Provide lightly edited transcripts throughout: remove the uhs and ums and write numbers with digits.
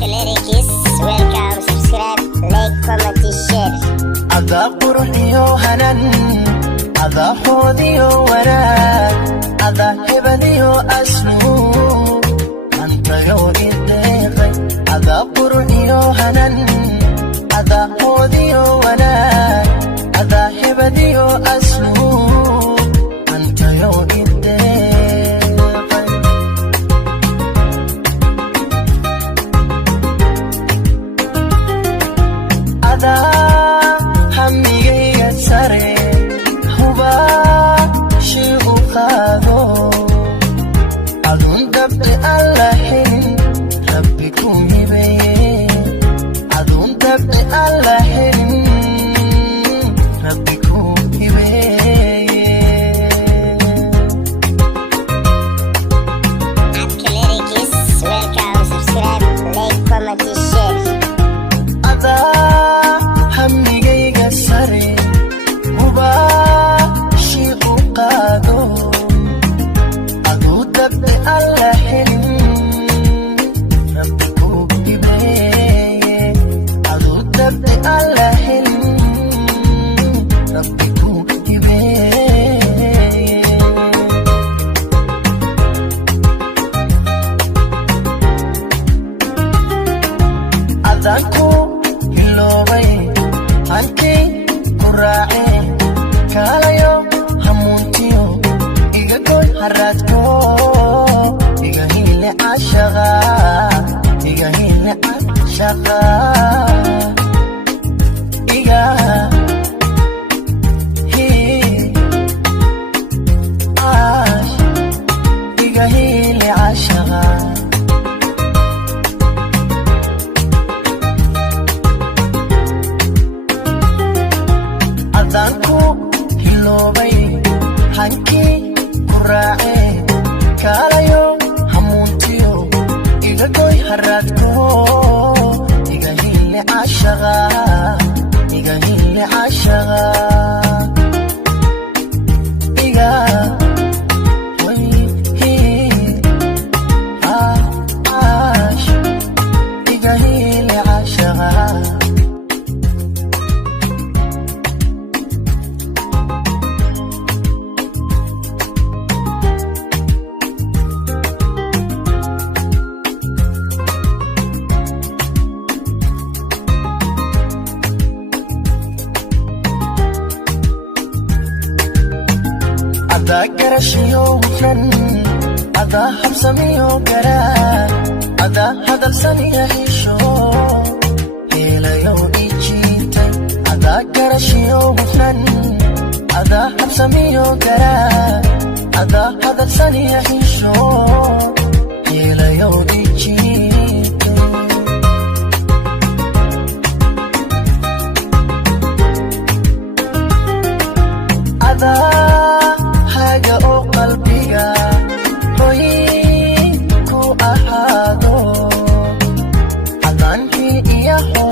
welcome, subscribe, like, comment, share. Ada qurxiyo hanan, ada hoodiyo wanaag, ada hebadiyo aslu, antayo ideeqay. Ada qurxiyo hanan, ada hoodiyo wanaag, ada hebadiyo aslu, antayo ideeqay. Ada hamigayga sare huba shii u qaado adun dabci allahin rabbi ku hibeeye adun dabci allahin rabbi ku hibeeye Welcome, subscribe, like, comment, share. Ada hamigayga sare huba shii u qaado aduu dabci allahin rabbi ku hibeeye aduu dabci allahin rabbi ku hibeeye adanku hiloobay halkii ku raacee kaalayo hamuuntiyo iga goy haraadko iga hiile cashaqa iga hiile cashaqa iga iga hiile cashaqa adanku hiloobay hankii ku raacee kaalayo hamuuntiyo iga goy haraadko iga hiile cashaqa iga hiile cashaqa iga iga hiile cashaqa ada garashiyo hufan ada habsamiyo garaa ada hadalsaniya hesho helayo ijiitay ada garashiyo hufan ada habsamiyo garaa ada hadalsaniya hesho helayo ijiitay ada haga oo qalbiga hoy ku ahaado adaankii iyaho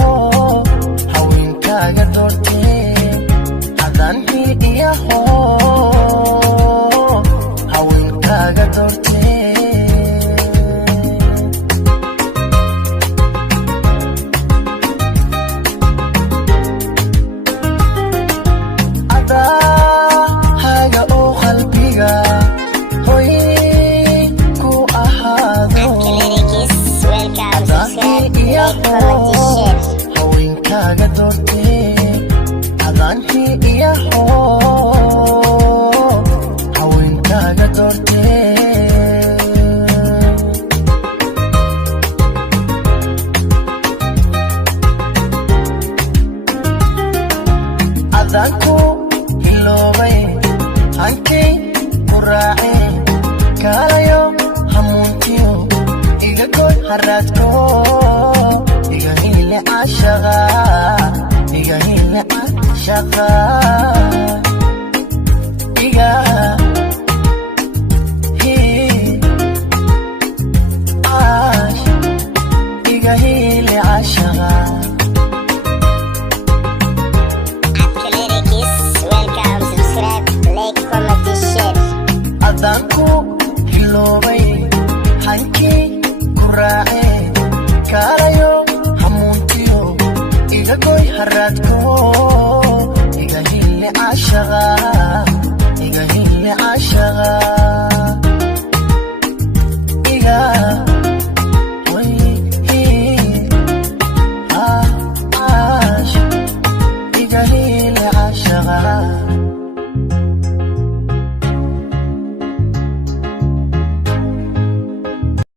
haweenkaaga doortee adaankii iyaho haweenkaaga doortee ada haga oo qalbiga hoy ku ahaado Welcome, subscribe, like, comment, share. haweenkaaga doortee adaankii iyaho haweenkaaga doortee adanku hiloobay hankii ku raacee kaalayo hamuuntiyo iga goy haraadko iga hiile cashaqa iga hiile cashaqa iga iga hiile cashaqa Welcome, subscribe, like, comment, share. adanku hiloobay hankii ku raacee kaalayo عاشقا